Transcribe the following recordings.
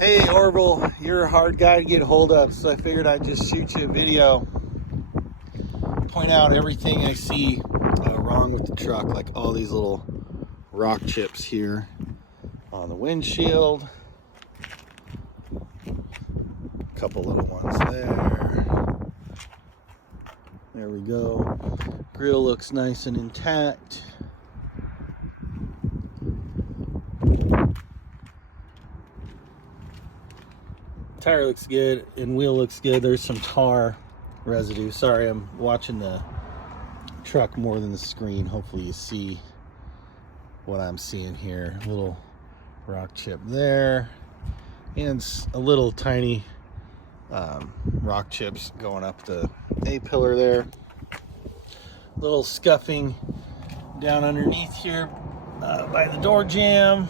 Hey Orville, you're a hard guy to get hold of, so I figured I'd just shoot you a video, point out everything I see wrong with the truck, like all these little rock chips here on the windshield, a couple little ones there we go. Grill looks nice and intact. Tire looks good and wheel looks good. There's some tar residue. Sorry, I'm watching the truck more than the screen. Hopefully you see what I'm seeing here. A little rock chip there and a little tiny rock chips going up the A-pillar there. A little scuffing down underneath here by the door jamb.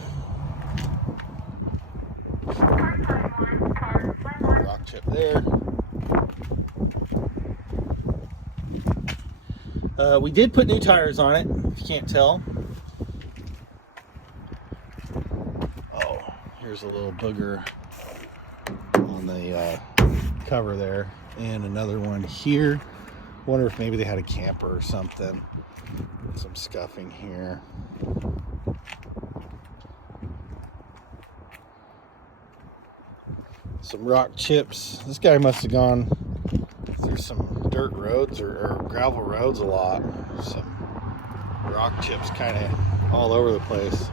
Rock chip there. We did put new tires on it, if you can't tell. Oh, here's a little booger on the cover there, and another one here. Wonder if maybe they had a camper or something. Some scuffing here. Some rock chips. This guy must have gone through some dirt roads or gravel roads a lot. Some rock chips kind of all over the place.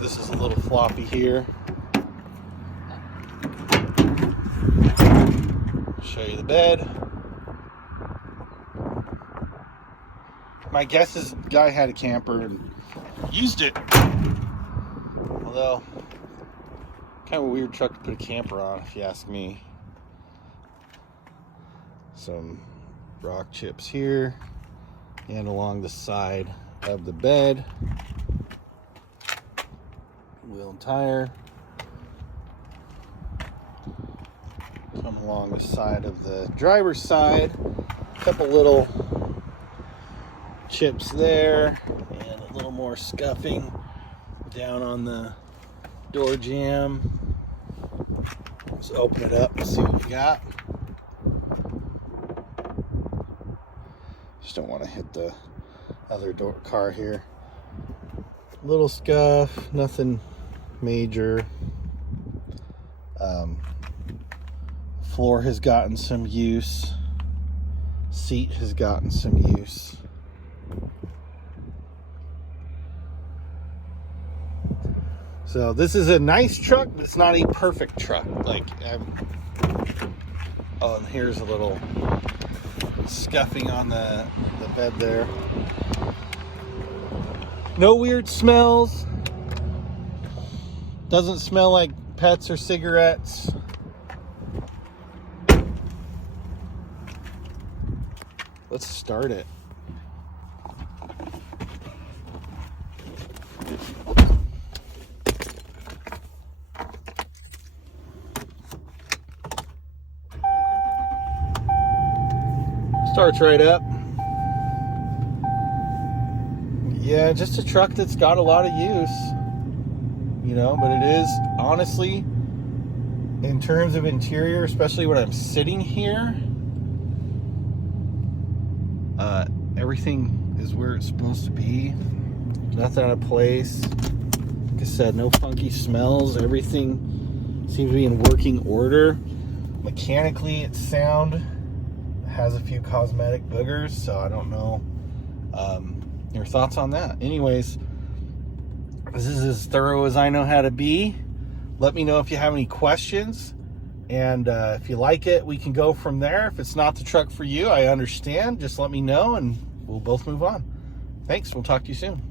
This is a little floppy here. Show you the bed. My guess is the guy had a camper and used it. Although, kind of a weird truck to put a camper on, if you ask me. Some rock chips here and along the side of the bed. Wheel and tire. Come along the side of the driver's side. A couple little chips there and a little more scuffing down on the door jamb. Let's open it up and see what we got. Just don't want to hit the other car here. Little scuff, nothing major. Floor has gotten some use. Seat has gotten some use. So this is a nice truck, but it's not a perfect truck. Oh, and here's a little scuffing on the bed there. No weird smells. Doesn't smell like pets or cigarettes. Let's start it. Starts right up. Yeah, just a truck that's got a lot of use, you know, but it is honestly, in terms of interior, especially when I'm sitting here, everything is where it's supposed to be. Nothing out of place. Like I said, no funky smells. Everything seems to be in working order. Mechanically, it's sound. Has a few cosmetic boogers, so I don't know your thoughts on that. Anyways, this is as thorough as I know how to be. Let me know if you have any questions, and if you like it, we can go from there. If it's not the truck for you, I understand. Just let me know and we'll both move on. Thanks. We'll talk to you soon.